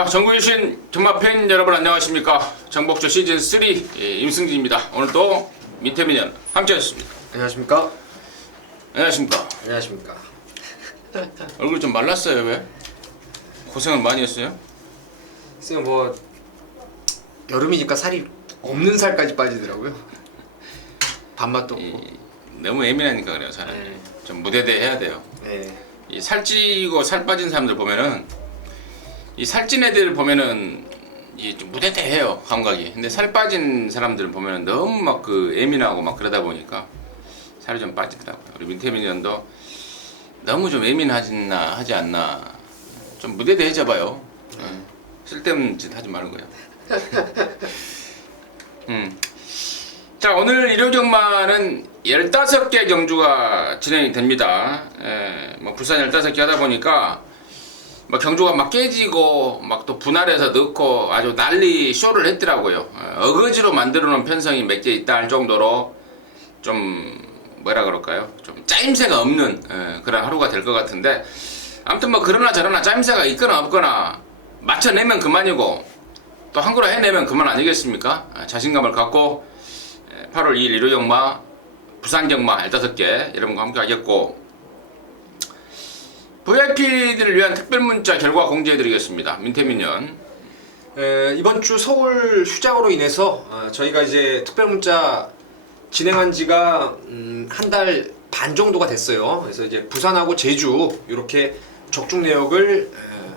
자, 전국의 신 정마팬 여러분 안녕하십니까. 정복조 시즌3 임승진입니다. 오늘도 민태민연 함께 하셨습니다. 안녕하십니까? 안녕하십니까. 안녕하십니까? 얼굴 좀 말랐어요. 왜? 고생을 많이 했어요? 선생님 뭐 여름이니까 살이 없는 살까지 빠지더라고요. 밥맛도 없고. 너무 예민하니까 그래요. 사람이 좀 무대대 해야 돼요. 네. 이 살찌고 살 빠진 사람들 보면은, 이 살찐 애들 보면은 이 좀 무대대해요, 감각이. 근데 살 빠진 사람들 보면은 너무 막 그 예민하고 막 그러다 보니까 살이 좀 빠지더라고요. 우리 민태민 의원도 너무 좀 예민하지나 하지 않나. 좀 무대대해져 봐요. 쓸데없는 짓 하지 말은 거예요. 자, 오늘 일요경마는 15개 경주가 진행이 됩니다. 뭐 부산 15개 하다 보니까 뭐 경주가 막 깨지고 막 또 분할해서 넣고 아주 난리 쇼를 했더라고요. 어거지로 만들어 놓은 편성이 몇 개 있다 할 정도로 좀 뭐라 그럴까요? 좀 짜임새가 없는 그런 하루가 될 것 같은데, 아무튼 뭐 그러나 저러나 짜임새가 있거나 없거나 맞춰내면 그만이고 또 한 그루 해내면 그만 아니겠습니까? 자신감을 갖고 8월 2일 일요경마 부산경마 15개 여러분과 함께 하겠고, VIP들을 위한 특별문자 결과 공지해드리겠습니다. 민태민연. 이번 주 서울 휴장으로 인해서 저희가 이제 특별문자 진행한 지가 한 달 반 정도가 됐어요. 그래서 이제 부산하고 제주 이렇게 적중 내역을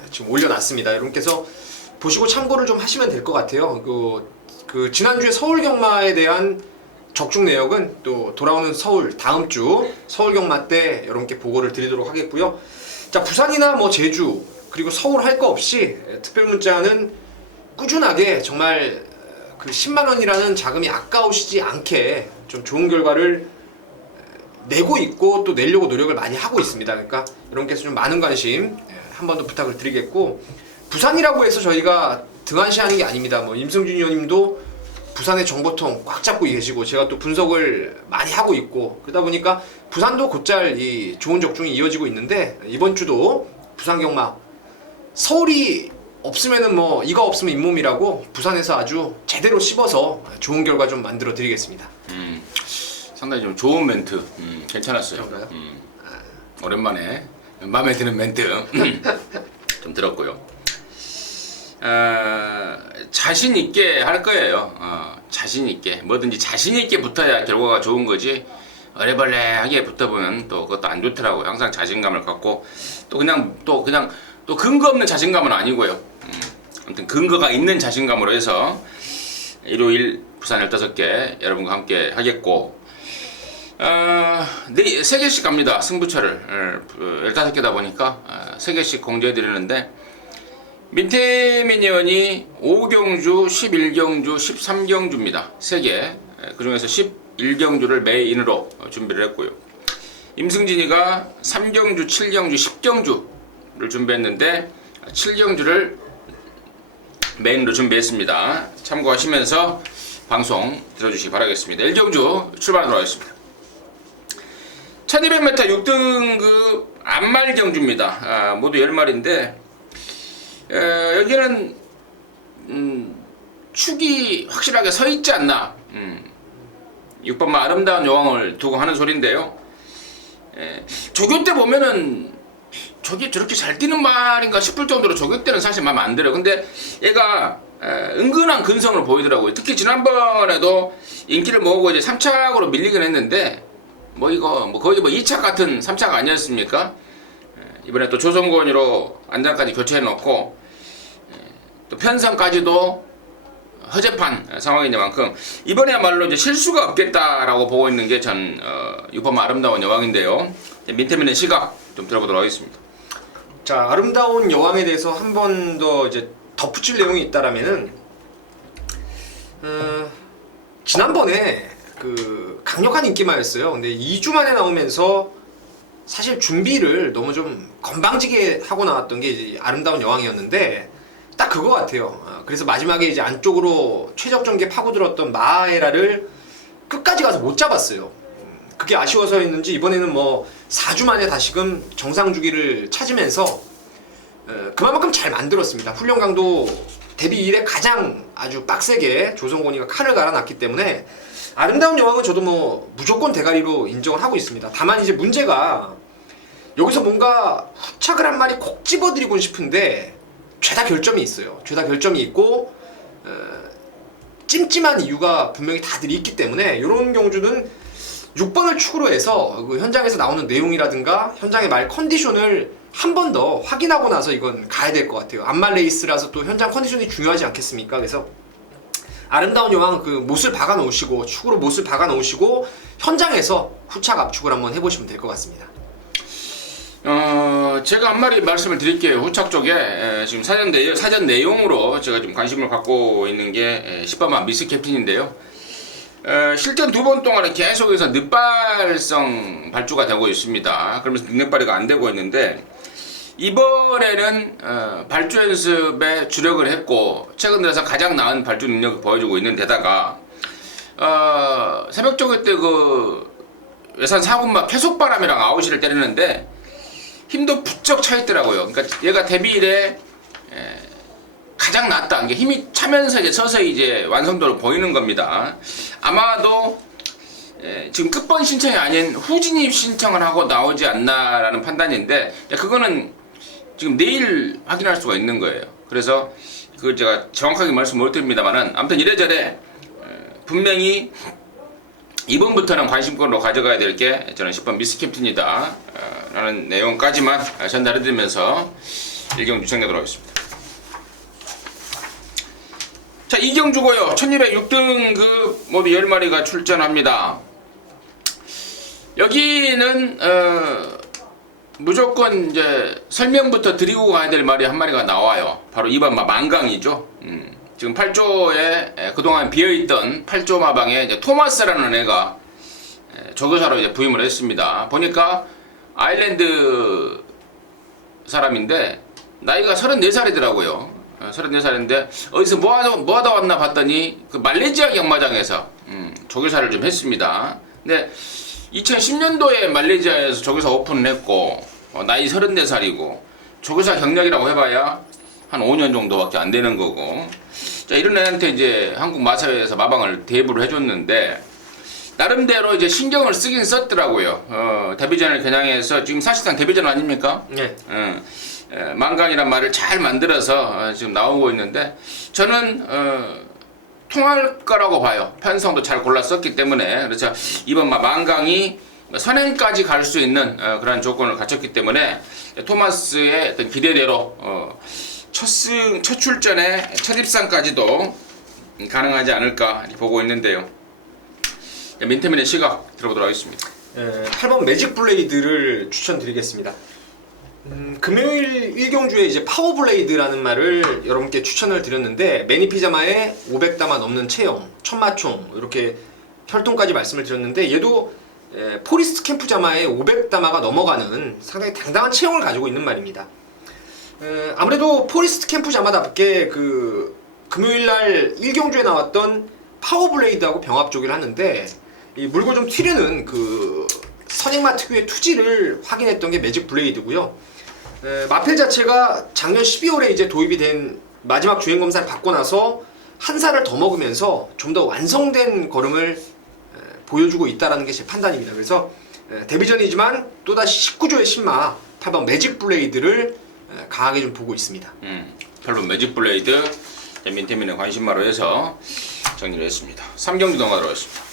지금 올려놨습니다. 여러분께서 보시고 참고를 좀 하시면 될 것 같아요. 그 지난주에 서울 경마에 대한 적중 내역은 또 돌아오는 서울 다음 주 서울 경마 때 여러분께 보고를 드리도록 하겠고요. 자, 부산이나 뭐 제주 그리고 서울 할 거 없이 특별 문자는 꾸준하게 정말 그 10만 원이라는 자금이 아까우시지 않게 좀 좋은 결과를 내고 있고 또 내려고 노력을 많이 하고 있습니다. 그러니까 여러분께서 좀 많은 관심 한 번 더 부탁을 드리겠고, 부산이라고 해서 저희가 등한시하는 게 아닙니다. 뭐 임승준 의원님도 부산의 정보통 꽉 잡고 계시고 제가 또 분석을 많이 하고 있고 그러다 보니까 부산도 곧잘 이 좋은 적중이 이어지고 있는데, 이번 주도 부산 경마 서울이 없으면은 뭐 이거 없으면 잇몸이라고 부산에서 아주 제대로 씹어서 좋은 결과 좀 만들어 드리겠습니다. 상당히 좀 좋은 멘트. 괜찮았어요. 오랜만에 마음에 드는 멘트 좀 들었고요. 자신 있게 할 거예요. 자신 있게 뭐든지 자신 있게 붙어야 결과가 좋은 거지. 어레벌레하게 붙어보면 또 그것도 안 좋더라고요. 항상 자신감을 갖고 또 그냥 근거 없는 자신감은 아니고요. 아무튼 근거가 있는 자신감으로 해서 일요일 부산 15개 여러분과 함께 하겠고, 네, 3개씩 갑니다. 승부처를 15개다 보니까 3개씩 공지해 드리는데, 민태민 의원이 5경주, 11경주, 13경주입니다. 3개. 그 중에서 11경주를 메인으로 준비를 했고요. 임승진이가 3경주, 7경주, 10경주를 준비했는데 7경주를 메인으로 준비했습니다. 참고하시면서 방송 들어주시기 바라겠습니다. 1경주 출발하도록 하겠습니다. 1200m 6등급 안말경주입니다. 모두 10마리인데 여기는 축이 확실하게 서 있지 않나. 6번마 아름다운 여왕을 두고 하는 소린데요. 조교 때 보면은 저게 저렇게 잘 뛰는 말인가 싶을 정도로 조교 때는 사실 마음에 안 들어요. 근데 얘가 은근한 근성을 보이더라고요. 특히 지난번에도 인기를 모으고 이제 3착으로 밀리긴 했는데 뭐 이거 뭐 거의 뭐 2착 같은 3착 아니었습니까? 이번에 또 조성권으로 안장까지 교체해 놓고 또 편성까지도 허접한 상황이니만큼 이번에야말로 이제 실수가 없겠다라고 보고 있는 게 전 6번 아름다운 여왕인데요. 민태민의 시각 좀 들어보도록 하겠습니다. 자, 아름다운 여왕에 대해서 한 번 더 이제 덧붙일 내용이 있다라면은 지난번에 그 강력한 인기마였어요. 근데 2주 만에 나오면서 사실 준비를 너무 좀 건방지게 하고 나왔던 게 이제 아름다운 여왕이었는데 딱 그거 같아요. 그래서 마지막에 이제 안쪽으로 최적전개 파고들었던 마하에라를 끝까지 가서 못 잡았어요. 그게 아쉬워서였는지 이번에는 뭐 4주 만에 다시금 정상 주기를 찾으면서 그만큼 잘 만들었습니다. 훈련 강도 데뷔 이래 가장 아주 빡세게 조성곤이가 칼을 갈아놨기 때문에 아름다운 여왕은 저도 뭐 무조건 대가리로 인정을 하고 있습니다. 다만 이제 문제가 여기서 뭔가 후착을 한 마리 콕 집어드리고 싶은데 죄다 결점이 있어요. 죄다 결점이 있고 찜찜한 이유가 분명히 다들 있기 때문에 이런 경주는 6번을 축으로 해서 그 현장에서 나오는 내용이라든가 현장의 말 컨디션을 한 번 더 확인하고 나서 이건 가야 될 것 같아요. 암말 레이스라서 또 현장 컨디션이 중요하지 않겠습니까? 그래서 아름다운 여왕 그 못을 박아 놓으시고 축으로 못을 박아 놓으시고 현장에서 후착 압축을 한번 해보시면 될 것 같습니다. 제가 한 마디 말씀을 드릴게요. 후착 쪽에 지금 사전 내용으로 제가 좀 관심을 갖고 있는 게 10번만 미스 캡틴인데요. 실전 2번 동안은 계속해서 늦발성 발주가 되고 있습니다. 그러면서 늦발이가 안 되고 있는데 이번에는 발주 연습에 주력을 했고 최근 들어서 가장 나은 발주 능력을 보여주고 있는 데다가 새벽 조개 때 그 외산 4군마 계속바람이랑 아웃을 때리는데 힘도 부쩍 차 있더라고요. 그러니까 얘가 데뷔 이래 가장 낫다. 이게 힘이 차면서 이제 서서히 이제 완성도를 보이는 겁니다. 아마도 지금 끝번 신청이 아닌 후진입 신청을 하고 나오지 않나라는 판단인데 그거는 지금 내일 확인할 수가 있는 거예요. 그래서 그 제가 정확하게 말씀 못 드립니다만은 아무튼 이래저래 분명히 이번부터는 관심권으로 가져가야 될 게 저는 10번 미스 캡틴이다 라는 내용까지만 전달해드리면서 일경주 정리하도록 하겠습니다. 자, 이경주고요. 1206등급 모두 10마리가 출전합니다. 여기는 무조건 이제 설명부터 드리고 가야 될 말이 한 마리가 나와요. 바로 2번 만강이죠. 지금 8조에 그동안 비어있던 8조 마방에 이제 토마스라는 애가 조교사로 이제 부임을 했습니다. 보니까 아일랜드 사람인데 나이가 34살이더라고요. 34살인데 어디서 뭐하다 왔나 봤더니 그 말레이시아 경마장에서 조교사를 좀 했습니다. 근데 2010년도에 말레이시아에서 조교사 오픈을 했고 나이 34살이고 조교사 경력이라고 해봐야 한 5년 정도밖에 안 되는 거고 자, 이런 애한테 이제 한국 마사회에서 마방을 대부를 해줬는데 나름대로 이제 신경을 쓰긴 썼더라고요. 데뷔전을 겨냥해서 지금 사실상 데뷔전 아닙니까? 네. 만강이란 말을 잘 만들어서 지금 나오고 있는데 저는 통할 거라고 봐요. 편성도 잘 골랐었기 때문에 그래서 이번 만강이 선행까지 갈 수 있는 그런 조건을 갖췄기 때문에 토마스의 어떤 기대대로 첫 출전에 첫 입상까지도 가능하지 않을까 보고 있는데요. 민태민의 시각 들어보도록 하겠습니다. 8번 매직 블레이드를 추천드리겠습니다. 금요일 1경주에 이제 파워 블레이드라는 말을 여러분께 추천을 드렸는데 매니피자마에 500담아 넘는 체형, 천마총 이렇게 혈통까지 말씀을 드렸는데 얘도 포리스트 캠프 자마에 500담아가 넘어가는 상당히 당당한 체형을 가지고 있는 말입니다. 아무래도 포리스트 캠프 자마답게 그 금요일날 1경주에 나왔던 파워 블레이드하고 병합조기를 하는데 이 물고 좀 튀르는 그 선행마 특유의 투지를 확인했던 게 매직 블레이드고요. 마펠 자체가 작년 12월에 이제 도입이 된 마지막 주행 검사를 받고 나서 한 살을 더 먹으면서 좀 더 완성된 걸음을 보여주고 있다는 게 제 판단입니다. 그래서 데뷔전이지만 또다시 19조의 신마 8번 매직 블레이드를 강하게 좀 보고 있습니다. 8번 매직 블레이드 민태민의 관심마로 해서 정리를 했습니다. 3경주 넘어가도록 하겠습니다.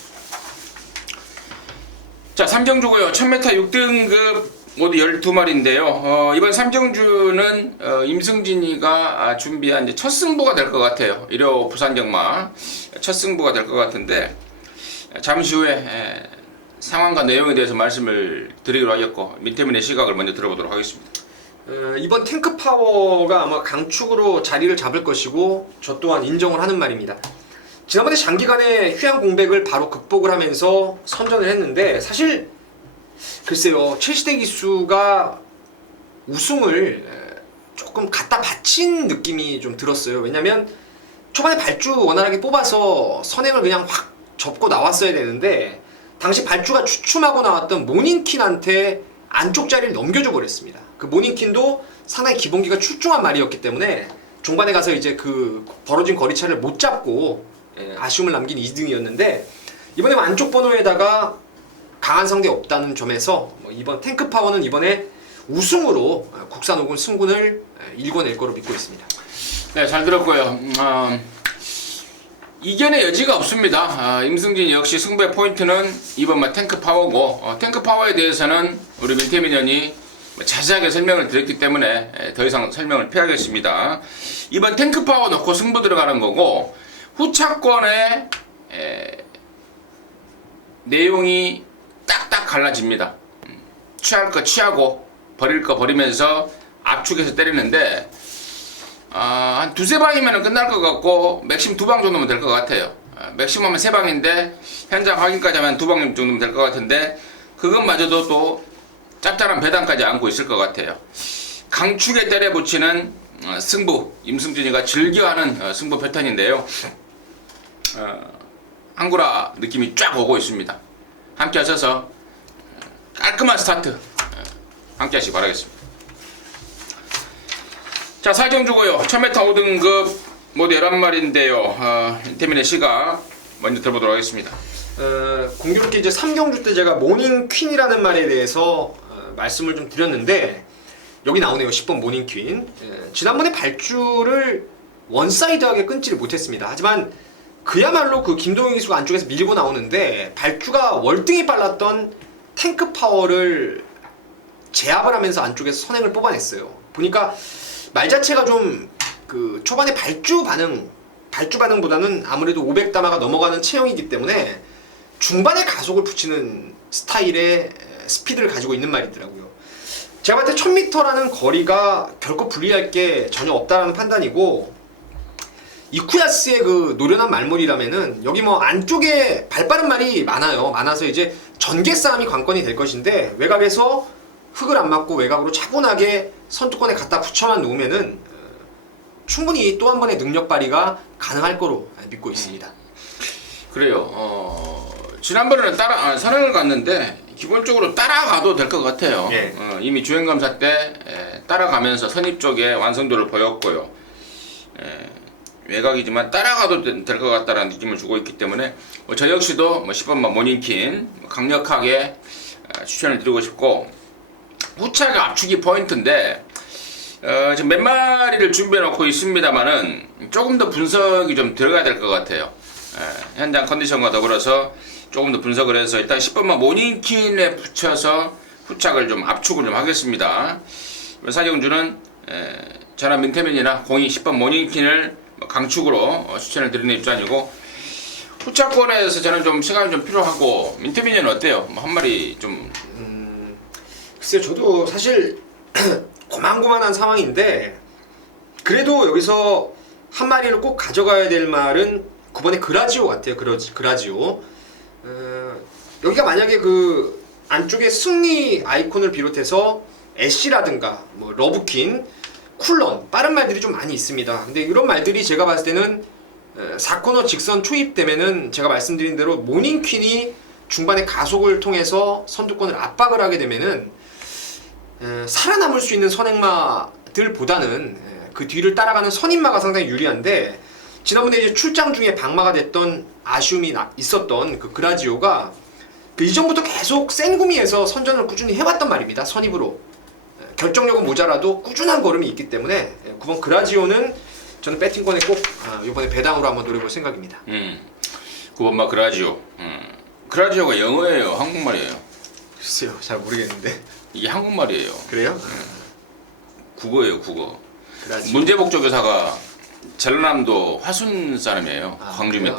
자, 3경주고요. 1000m 6등급 모두 12마리인데요. 이번 3경주는 임승진이가 준비한 이제 첫 승부가 될 것 같아요. 1호 부산경마 첫 승부가 될 것 같은데 잠시 후에 상황과 내용에 대해서 말씀을 드리기로 하겠고 민태민의 시각을 먼저 들어보도록 하겠습니다. 이번 탱크 파워가 아마 강축으로 자리를 잡을 것이고 저 또한 인정을 하는 말입니다. 지난번에 장기간의 휴양 공백을 바로 극복을 하면서 선전을 했는데 사실 글쎄요 최시대 기수가 우승을 조금 갖다 바친 느낌이 좀 들었어요. 왜냐면 초반에 발주 원활하게 뽑아서 선행을 그냥 확 접고 나왔어야 되는데 당시 발주가 주춤하고 나왔던 모닝킨한테 안쪽 자리를 넘겨줘 버렸습니다. 그 모닝킨도 상당히 기본기가 출중한 말이었기 때문에 종반에 가서 이제 그 벌어진 거리차를 못 잡고 아쉬움을 남긴 2등이었는데 이번에 안쪽 번호에다가 강한 상대 없다는 점에서 뭐 이번 탱크 파워는 이번에 우승으로 국산 5군 승군을 일궈낼 거로 믿고 있습니다. 네, 잘 들었고요. 이견의 여지가 없습니다. 임승진 역시 승부의 포인트는 이번 탱크 파워고 탱크 파워에 대해서는 우리 민태민 의원이 자세하게 설명을 드렸기 때문에 더 이상 설명을 피하겠습니다. 이번 탱크 파워 넣고 승부 들어가는 거고 후차권의 내용이 딱딱 갈라집니다. 취할 거 취하고 버릴 거 버리면서 압축해서 때리는데 한 두세 방이면 끝날 것 같고 맥심 2방 정도면 될 것 같아요. 맥심 하면 3방인데 현장 확인까지 하면 2방 정도면 될 것 같은데 그것마저도 또 짭짤한 배당까지 안고 있을 것 같아요. 강축에 때려 붙이는 승부, 임승준이가 즐겨하는 승부 패턴인데요. 한구라 느낌이 쫙 오고 있습니다. 함께 하셔서 깔끔한 스타트 함께 하시기 바라겠습니다. 자, 사정주고요. 1000m 5등급 모두 11마리인데요. 태민의 시각 먼저 들어보도록 하겠습니다. 공교롭게 이제 3경주 때 제가 모닝 퀸이라는 말에 대해서 말씀을 좀 드렸는데 여기 나오네요. 10번 모닝 퀸. 지난번에 발주를 원사이드하게 끊지를 못했습니다. 하지만 그야말로 그 김동영 기수가 안쪽에서 밀고 나오는데 발주가 월등히 빨랐던 탱크 파워를 제압을 하면서 안쪽에서 선행을 뽑아냈어요. 보니까 말 자체가 좀 그 초반에 발주 반응보다는 아무래도 500다마가 넘어가는 체형이기 때문에 중반에 가속을 붙이는 스타일의 스피드를 가지고 있는 말이더라고요. 제가 봤을 때 1000m라는 거리가 결코 불리할 게 전혀 없다라는 판단이고 이쿠야스의 그 노련한 말머리라면은 여기 뭐 안쪽에 발빠른 말이 많아서 이제 전개 싸움이 관건이 될 것인데 외곽에서 흙을 안 맞고 외곽으로 차분하게 선두권에 갖다 붙여만 놓으면은 충분히 또 한 번의 능력 발휘가 가능할 거로 믿고 있습니다. 그래요. 지난번에는 선행을 갔는데 기본적으로 따라가도 될 것 같아요. 예. 이미 주행검사 때 따라가면서 선입 쪽에 완성도를 보였고요. 외곽이지만 따라가도 될 것 같다는 느낌을 주고 있기 때문에 저 역시도 10번만 모닝킨 강력하게 추천을 드리고 싶고 후차가 압축이 포인트인데 지금 몇 마리를 준비해 놓고 있습니다만은 조금 더 분석이 좀 들어가야 될 것 같아요. 현장 컨디션과 더불어서 조금 더 분석을 해서 일단 10번만 모닝킨에 붙여서 후착을 좀 압축을 좀 하겠습니다. 사경주는 저나 민태민이나 02 10번 모닝킨을 강축으로 추천을 드리는 입장이고 후차권에서 저는 좀 시간이 좀 필요하고 민태민이는 어때요? 한 마리 좀 글쎄요, 저도 사실 고만고만한 상황인데 그래도 여기서 한 마리를 꼭 가져가야 될 말은 9번의 그라지오 같아요. 그라지오. 여기가 만약에 그 안쪽에 승리 아이콘을 비롯해서 애쉬라든가 뭐 러브퀸, 쿨런 빠른 말들이 좀 많이 있습니다. 근데 이런 말들이 제가 봤을 때는 4코너 직선 초입되면은 제가 말씀드린 대로 모닝퀸이 중반에 가속을 통해서 선두권을 압박을 하게 되면은 살아남을 수 있는 선행마들보다는 그 뒤를 따라가는 선임마가 상당히 유리한데 지난번에 이제 출장 중에 방마가 됐던 아쉬움이 있었던 그 그라지오가 그 이전부터 계속 센구미에서 선전을 꾸준히 해왔단 말입니다. 선입으로 결정력은 모자라도 꾸준한 걸음이 있기 때문에 9번 그라지오는 저는 배팅권에 꼭 이번에 배당으로 한번 노려볼 생각입니다. 9번마 그라지오. 그라지오가 영어예요, 한국말이에요? 글쎄요, 잘 모르겠는데. 이게 한국말이에요. 그래요? 국어예요, 국어. 그라지오. 문제복조 교사가 전라남도 화순 사람이에요. 광주 밑에.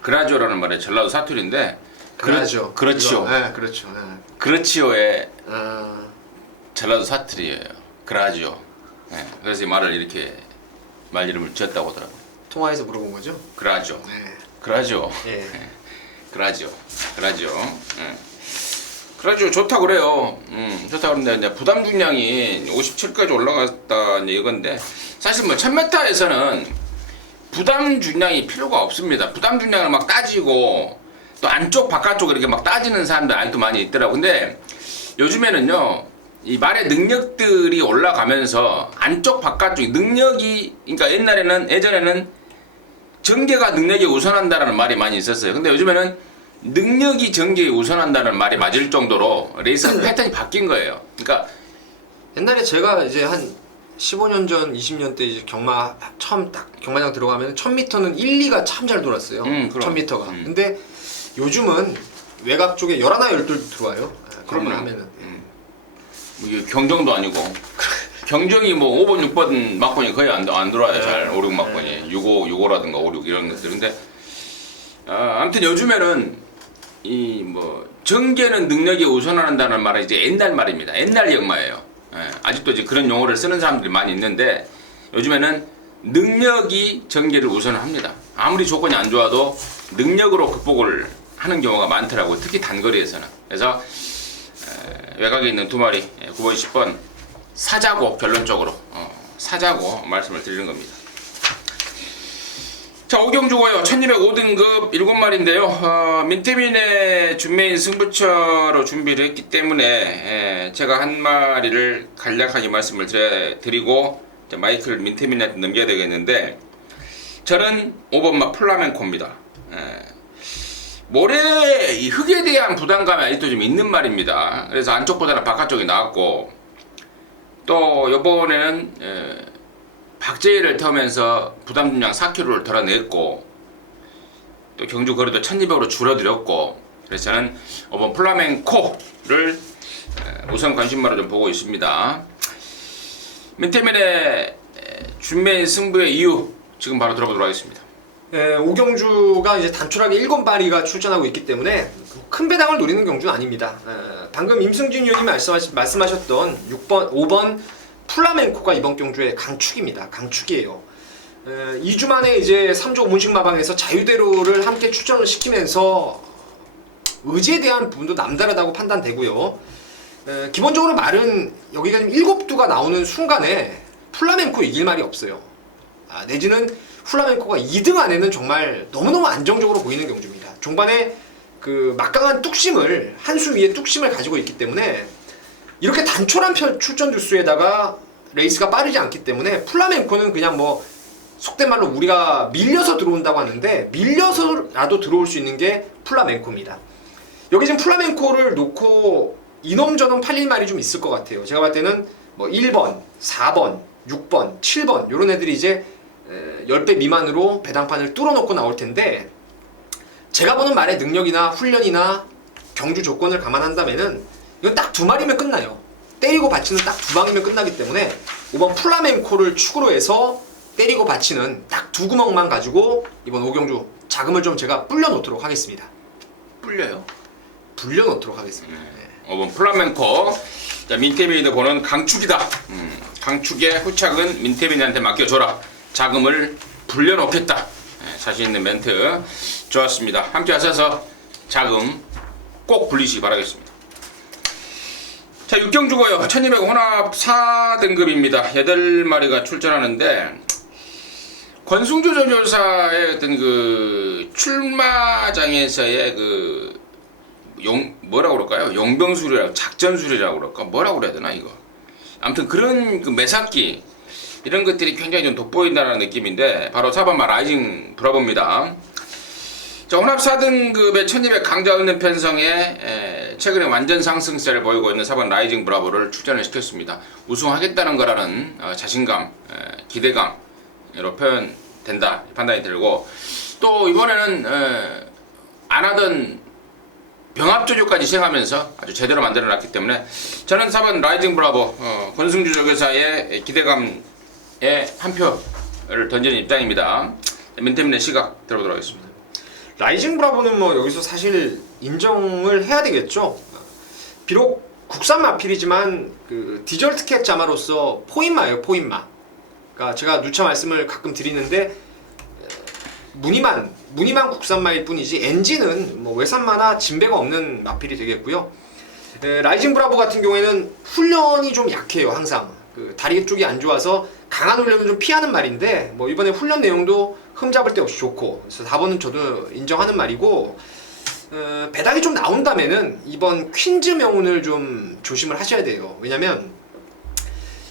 그라지오라는 말이 전라도 사투리인데 그라지오. 그렇지요. 네, 그렇죠. 네. 그렇지요의 전라도 사투리예요. 그라지오. 그래서 이 말을 이렇게 말 이름을 지었다고 하더라고요. 통화해서 물어본 거죠? 그라지오. 네. 그라지오. 예. 그라지오. 그라지오 좋다 그래요. 좋다 그런데 이제 부담 중량이 57까지 올라갔다 이건데 사실 뭐 1000m에서는 부담 중량이 필요가 없습니다. 부담 중량을 막 따지고 또 안쪽 바깥쪽 이렇게 막 따지는 사람들 아직도 많이 있더라고. 근데 요즘에는요 이 말의 능력들이 올라가면서 안쪽 바깥쪽 능력이 그러니까 예전에는 전개가 능력이 우선한다는 말이 많이 있었어요. 근데 요즘에는 능력이 전개에 우선한다는 말이 맞을 정도로 레이스 패턴이 바뀐 거예요. 그러니까 옛날에 제가 이제 한 15년 전, 20년 때 이제 처음 딱 경마장 들어가면 1000m는 1, 2가 참 잘 돌았어요. 그럼. 1000m가. 근데 요즘은 외곽 쪽에 11, 12 들어와요. 그런 걸 그럼요. 하면은. 이게 경정도 아니고 경정이 뭐 5번, 6번 막번이 거의 안 들어와요. 잘 5, 6 막번이 65라든가 5, 6 이런 것들. 근데 아무튼 요즘에는 이 뭐 전개는 능력이 우선한다는 말은 이제 옛날 말입니다. 옛날 역마예요. 아직도 이제 그런 용어를 쓰는 사람들이 많이 있는데 요즘에는 능력이 전개를 우선합니다. 아무리 조건이 안 좋아도 능력으로 극복을 하는 경우가 많더라고요. 특히 단거리에서는. 그래서 외곽에 있는 두 마리 9번, 10번 사자고 결론적으로 사자고 말씀을 드리는 겁니다. 자, 오경주고요. 1205등급 7마리인데요. 민태민의 준매인 승부처로 준비를 했기 때문에 제가 한 마리를 간략하게 말씀을 드리고 마이크를 민태민한테 넘겨야 되겠는데 저는 5번마 플라멘코입니다. 모래 이 흙에 대한 부담감이 아직도 좀 있는 말입니다. 그래서 안쪽보다는 바깥쪽이 나왔고 또 이번에는 박제일을 태우면서 부담 중량 4kg를 덜어냈고 또 경주 거리도 1200으로 줄어들었고 그래서 저는 5번 플라멘코를 우선 관심마로 좀 보고 있습니다. 민태민의 준매인 승부의 이유 지금 바로 들어보도록 하겠습니다. 오경주가 이제 단촐하게 7마리가 출전하고 있기 때문에 큰 배당을 노리는 경주는 아닙니다. 방금 임승진 의원님이 말씀하셨던 6번, 5번 플라멘코가 이번 경주의 강축입니다. 강축이에요. 2주 만에 이제 3조 5문식 마방에서 자유대로를 함께 출전을 시키면서 의지에 대한 부분도 남다르다고 판단되고요. 기본적으로 말은 여기가 지금 7두가 나오는 순간에 플라멘코 이길 말이 없어요. 내지는 플라멘코가 2등 안에는 정말 너무너무 안정적으로 보이는 경주입니다. 종반에 그 막강한 뚝심을 한 수 위에 뚝심을 가지고 있기 때문에 이렇게 단촐한 출전 주수에다가 레이스가 빠르지 않기 때문에 플라멘코는 그냥 뭐 속된 말로 우리가 밀려서 들어온다고 하는데 밀려서라도 들어올 수 있는 게 플라멘코입니다. 여기 지금 플라멘코를 놓고 이놈저놈 팔릴 말이 좀 있을 것 같아요. 제가 봤을 때는 뭐 1번, 4번, 6번, 7번 이런 애들이 이제 10배 미만으로 배당판을 뚫어놓고 나올 텐데 제가 보는 말의 능력이나 훈련이나 경주 조건을 감안한다면은 이건 딱 2마리면 끝나요. 때리고 받치는 딱 2방이면 끝나기 때문에 5번 플라멘코를 축으로 해서 때리고 받치는 딱 2구멍만 가지고 이번 오경주 자금을 좀 제가 불려놓도록 하겠습니다. 불려놓도록 하겠습니다. 5번 플라멘코. 자, 민태민이도 보는 강축이다. 강축의 후착은 민태민이한테 맡겨줘라. 자금을 불려놓겠다. 자신 있는 멘트 좋았습니다. 함께 하셔서 자금 꼭 불리시기 바라겠습니다. 자, 6경주고요. 1200 혼합 4등급입니다. 8마리가 출전하는데 권승주 조교사의 어떤 그 출마장에서의 그 뭐라고 그럴까요? 용병술이라고 작전술이라고 그럴까? 뭐라고 그래야 되나 이거? 아무튼 그런 그 매사기 이런 것들이 굉장히 좀 돋보인다는 느낌인데 바로 4번마 라이징 브라보입니다. 자, 혼합 4등급의 1200 강자 없는 편성에 최근에 완전 상승세를 보이고 있는 4번 라이징 브라보를 출전을 시켰습니다. 우승하겠다는 거라는 자신감, 기대감으로 표현된다 판단이 들고 또 이번에는 안 하던 병합조교까지 시행하면서 아주 제대로 만들어놨기 때문에 저는 4번 라이징 브라보 권승주 조교사의 기대감에 한 표를 던지는 입장입니다. 민태민의 시각 들어보도록 하겠습니다. 라이징 브라보는 뭐 여기서 사실 인정을 해야 되겠죠. 비록 국산 마필이지만 그 디저트 캣 자마로서 포인마예요, 포인마. 그러니까 제가 누차 말씀을 가끔 드리는데 무늬만 국산마일 뿐이지 엔진은 뭐 외산마나 진배가 없는 마필이 되겠고요. 라이징 브라보 같은 경우에는 훈련이 좀 약해요. 항상 그 다리 쪽이 안 좋아서 강한 훈련을 좀 피하는 말인데 뭐 이번에 훈련 내용도 흠잡을 데 없이 좋고 그래서 4번은 저도 인정하는 말이고 배당이 좀 나온다면은 이번 퀸즈 명운을 좀 조심을 하셔야 돼요. 왜냐면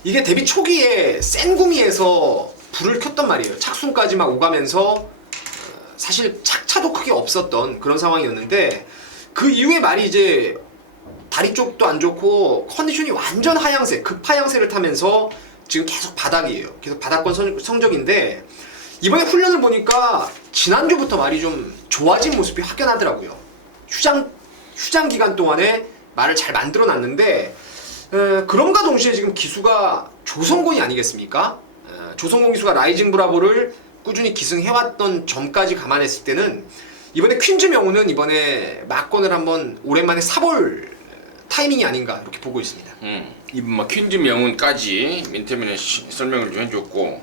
이게 데뷔 초기에 센 구미에서 불을 켰단 말이에요. 착순까지 막 오가면서 사실 착차도 크게 없었던 그런 상황이었는데 그 이후에 말이 이제 다리 쪽도 안 좋고 컨디션이 완전 하향세, 급하향세를 타면서 지금 계속 바닥이에요. 계속 바닥권 성적인데 이번에 훈련을 보니까 지난주부터 말이 좀 좋아진 모습이 확연하더라고요. 휴장 기간 동안에 말을 잘 만들어 놨는데 그럼과 동시에 지금 기수가 조성곤이 아니겠습니까? 조성곤 기수가 라이징 브라보를 꾸준히 기승해왔던 점까지 감안했을 때는 이번에 퀸즈 명운은 이번에 막권을 한번 오랜만에 사볼 타이밍이 아닌가 이렇게 보고 있습니다. 이번 뭐 퀸즈 명운까지 민태민이 설명을 좀 해줬고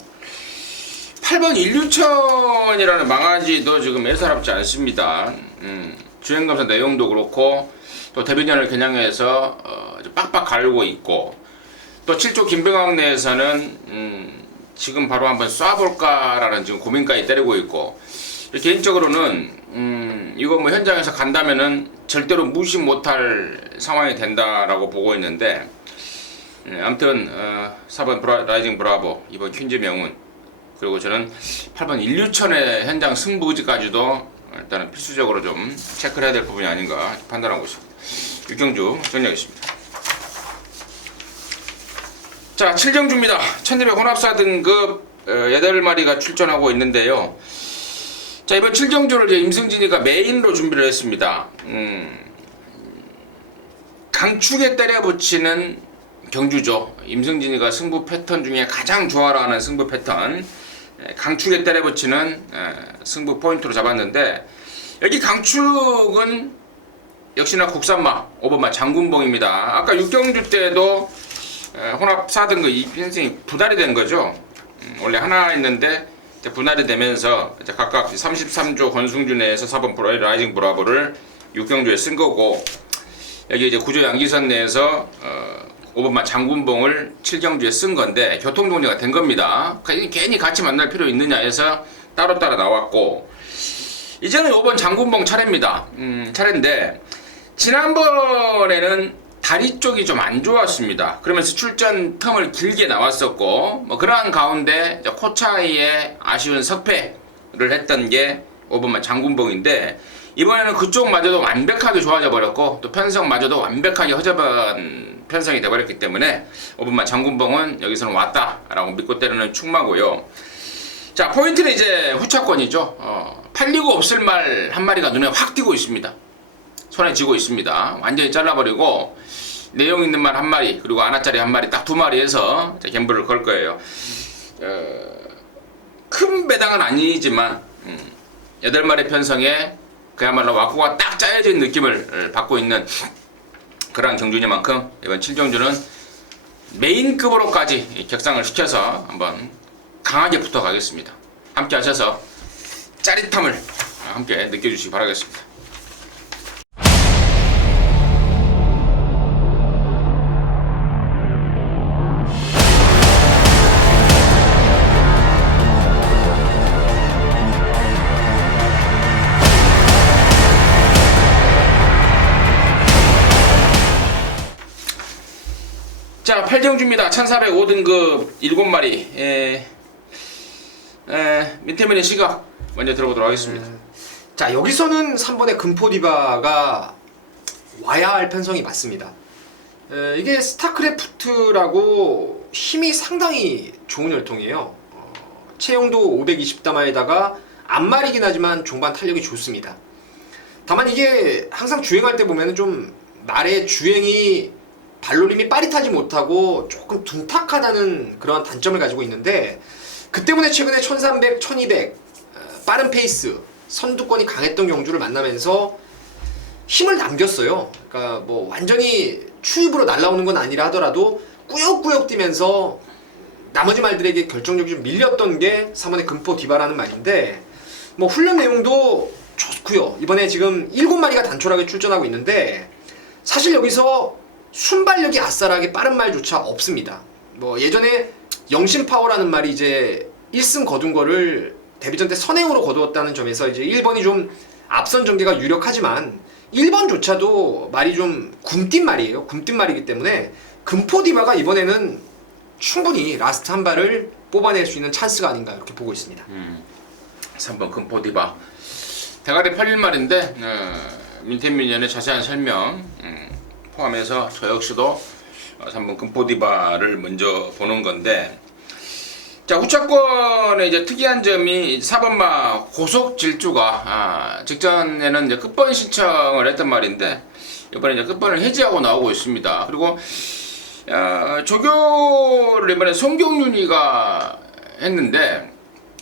8번 인류천이라는 망아지도 지금 예사롭지 않습니다. 주행검사 내용도 그렇고 또 데뷔전을 겨냥해서 빡빡 갈고 있고 또 7조 김병학 내에서는 지금 바로 한번 쏴볼까라는 지금 고민까지 때리고 있고 개인적으로는 이거 뭐 현장에서 간다면은 절대로 무시 못할 상황이 된다라고 보고 있는데 아무튼 4번 라이징 브라보 이번 퀸즈 명운 그리고 저는 8번 인류천의 현장 승부 의지까지도 일단은 필수적으로 좀 체크를 해야 될 부분이 아닌가 판단하고 있습니다. 육경주 정리하겠습니다. 자, 7경주입니다. 1200 혼합사 등급 8마리가 출전하고 있는데요. 자, 이번 7경주를 이제 임승진이가 메인으로 준비를 했습니다. 강축에 때려붙이는 경주죠. 임승진이가 승부 패턴 중에 가장 좋아하는 승부 패턴 강축에 때려붙이는 승부 포인트로 잡았는데 여기 강축은 역시나 국산마 5번마 장군봉입니다. 아까 6경주 때도 혼합 4등급 이 편승이 분할이 된 거죠. 원래 하나 있는데 분할이 되면서 이제 각각 33조 권승주 내에서 4번 라이징 브라보를 6경주에 쓴 거고 여기 이제 구조 양기선 내에서 5번마 장군봉을 7경주에 쓴 건데 교통정리가 된 겁니다. 괜히 같이 만날 필요 있느냐 해서 따로따로 나왔고 이제는 5번 장군봉 차례입니다. 차례인데 지난번에는 다리 쪽이 좀 안 좋았습니다. 그러면서 출전 텀을 길게 나왔었고 뭐 그러한 가운데 코차이의 아쉬운 석패를 했던 게 5번마 장군봉인데 이번에는 그쪽마저도 완벽하게 좋아져 버렸고 또 편성마저도 완벽하게 허접한 편성이 되어버렸기 때문에 5번마 장군봉은 여기서는 왔다라고 믿고 때리는 축마고요. 자, 포인트는 이제 후차권이죠. 팔리고 없을 말 한 마리가 눈에 확 띄고 있습니다. 손에 쥐고 있습니다. 완전히 잘라버리고 내용 있는 말 한 마리 그리고 아나짜리 한 마리 딱 두 마리에서 갬블을 걸 거예요. 큰 배당은 아니지만 8마리 편성에 그야말로 와꾸가 딱 짜여진 느낌을 받고 있는 그러한 경주니만큼 이번 7경주는 메인급으로까지 격상을 시켜서 한번 강하게 붙어가겠습니다. 함께 하셔서 짜릿함을 함께 느껴주시기 바라겠습니다. 자, 8경주입니다. 1405등급 7마리. 민태민의 시각 먼저 들어보도록 하겠습니다. 자, 여기서는 3번의 금포디바가 와야 할 편성이 맞습니다. 이게 스타크래프트라고 힘이 상당히 좋은 혈통이에요. 체형도 520담화에다가 앞말이긴 하지만 종반 탄력이 좋습니다. 다만 이게 항상 주행할 때 보면은 좀 말의 주행이 발놀림이 빠릿하지 못하고 조금 둔탁하다는 그런 단점을 가지고 있는데 그 때문에 최근에 1300, 1200 빠른 페이스 선두권이 강했던 경주를 만나면서 힘을 남겼어요. 그러니까 뭐 완전히 추입으로 날아오는 건 아니라 하더라도 꾸역꾸역 뛰면서 나머지 말들에게 결정적으로 좀 밀렸던 게 3번의 금포 디바라는 말인데 뭐 훈련 내용도 좋고요. 이번에 지금 7마리가 단촐하게 출전하고 있는데 사실 여기서 순발력이 아싸라게 빠른 말조차 없습니다. 뭐 예전에 영심파워라는 말이 이제 1승 거둔 거를 데뷔전 때 선행으로 거두었다는 점에서 이제 1번이 좀 앞선 전개가 유력하지만 1번조차도 말이 좀 굼뛴 말이에요. 굼뛴 말이기 때문에 금포디바가 이번에는 충분히 라스트 한 발을 뽑아낼 수 있는 찬스가 아닌가 이렇게 보고 있습니다. 3번 금포디바 대가리 팔릴 말인데 민태민연의 자세한 설명 포함해서 저 역시도 3번 금포디바를 먼저 보는 건데, 자, 우차권의 이제 특이한 점이 4번마 고속 질주가 직전에는 이제 끝번 신청을 했단 말인데 이번에 이제 끝번을 해지하고 나오고 있습니다. 그리고 조교를 이번에 송경윤이가 했는데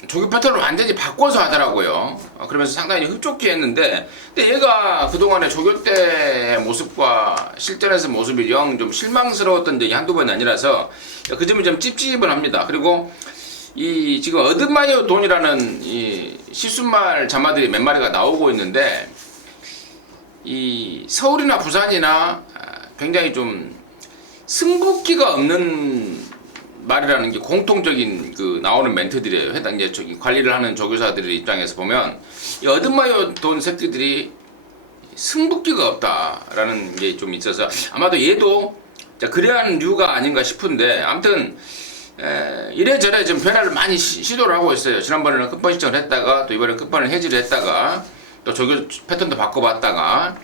조교 패턴을 완전히 바꿔서 하더라고요. 그러면서 상당히 흡족해 했는데, 근데 얘가 그동안의 조교 때의 모습과 실전에서 모습이 영 좀 실망스러웠던 적이 한두 번이 아니라서 그 점이 좀 찝찝은 합니다. 그리고 이 지금 어드마이어 돈이라는 이 시순말 자마들이 몇 마리가 나오고 있는데, 이 서울이나 부산이나 굉장히 좀 승부기가 없는 말이라는 게 공통적인 그 나오는 멘트들이에요. 해당 이제 저기 관리를 하는 조교사들의 입장에서 보면 이 어드마이어 돈 새끼들이 승부기가 없다라는 게 좀 있어서 아마도 얘도 그래한 류가 아닌가 싶은데, 아무튼 이래저래 좀 변화를 많이 시도를 하고 있어요. 지난번에는 끝번 신청을 했다가 또 이번에 끝번을 해지를 했다가 또 조교 패턴도 바꿔봤다가,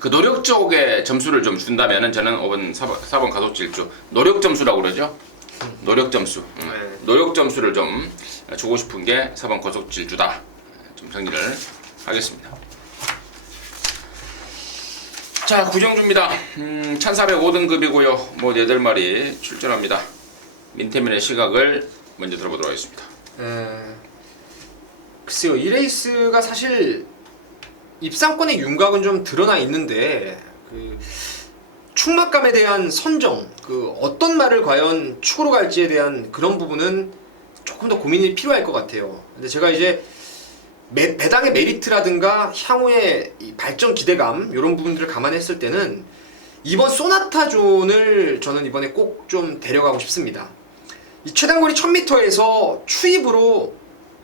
그 노력 쪽에 점수를 좀 준다면은 저는 4번 가속질주 노력 점수라고 그러죠. 노력 점수, 노력 점수를 좀 주고 싶은 게 4번 가속질주다. 좀 정리를 하겠습니다. 자, 구정주입니다. 1405등급이고요. 뭐 8마리 출전합니다. 민태민의 시각을 먼저 들어보도록 하겠습니다. 글쎄요, 이 레이스가 사실 입상권의 윤곽은 좀 드러나 있는데 그 충막감에 대한 선정, 그 어떤 말을 과연 축으로 갈지에 대한 그런 부분은 조금 더 고민이 필요할 것 같아요. 근데 제가 이제 배당의 메리트라든가 향후의 이 발전 기대감 이런 부분들을 감안했을 때는 이번 소나타 존을 저는 이번에 꼭 좀 데려가고 싶습니다. 이 최단거리 1000m에서 추입으로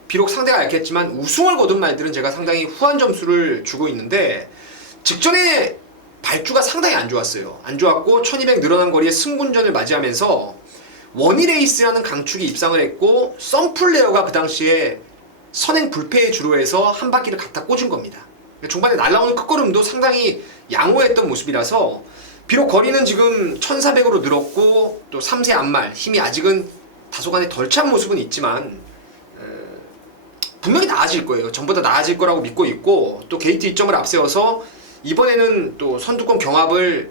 비록 상대가 얇겠지만 우승을 거둔 말들은 제가 상당히 후한 점수를 주고 있는데, 직전에 발주가 상당히 안 좋았어요. 안 좋았고 1200 늘어난 거리의 승분전을 맞이하면서 원희레이스라는 강축이 입상을 했고 썬플레어가 그 당시에 선행 불패에 주로 해서 한 바퀴를 갖다 꽂은 겁니다. 중반에 날라오는 끝걸음도 상당히 양호했던 모습이라서 비록 거리는 지금 1400으로 늘었고 또 3세 앞말 힘이 아직은 다소간에 덜 찬 모습은 있지만 분명히 나아질 거예요. 전보다 나아질 거라고 믿고 있고, 또 게이트 2점을 앞세워서 이번에는 또 선두권 경합이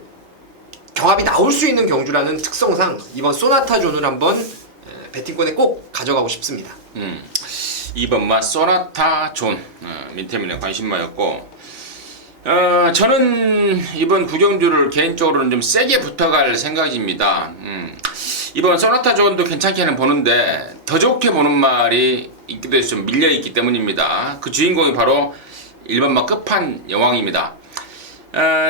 나올 수 있는 경주라는 특성상 이번 소나타 존을 한번 배팅권에 꼭 가져가고 싶습니다. 2번마 소나타 존 민태민의 관심마였고, 저는 이번 구정주를 개인적으로는 좀 세게 붙어갈 생각입니다. 이번 소나타 존도 괜찮게는 보는데 더 좋게 보는 말이 있기도 해서 좀 밀려있기 때문입니다. 그 주인공이 바로 1번마 끝판 여왕입니다.